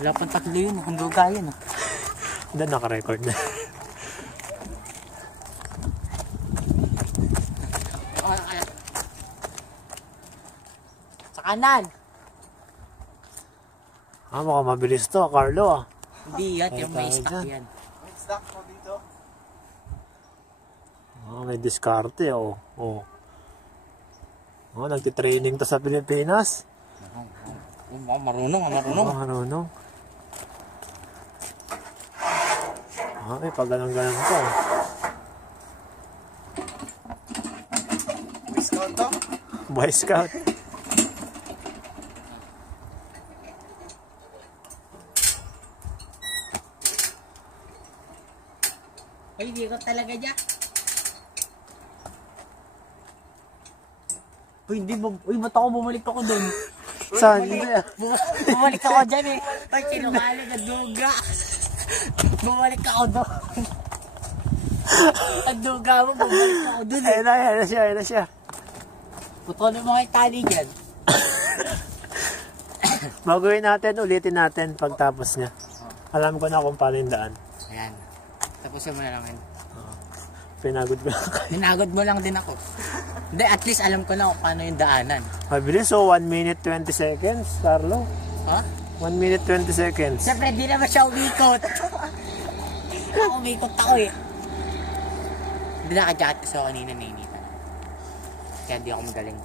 Wala pang tatlo yun. Ang duga yun. Hindi, naka-record na. Sa kanan. Mukhang mabilis to, Carlo. Hindi yan. Yung may stock yan. May stock po dito. May diskarte, nagtitraining to sa Pilipinas. Marunong. Marunong. Pag ganun-ganun to. Boy Scout to? Boy Scout. Ay, hindi ko talaga dyan. Uy, ba't ako bumalik ako dun? Saan? Bumalik ako dyan eh. Ay, sinukali na duga. Bumalik ako dun. Ang duga mo, bumalik ako dun eh. Ayun na siya. Puto na mga itali dyan. Magawin natin, ulitin natin pagtapos niya. Alam ko na kung paano yung daan. Ayan. Tapusin mo na naman. Pinagod mo lang kayo. Pinagod mo lang din ako. Hindi, at least alam ko na kung paano yung daanan. Mabilis, so 1 minute 20 seconds, Carlo. Ha? 1 minute 20 seconds. Siyempre, di naman siya umikot. Umikot ako eh. Hindi naka-jacket kasi ako kanina nainitan. Kaya di ako magaling.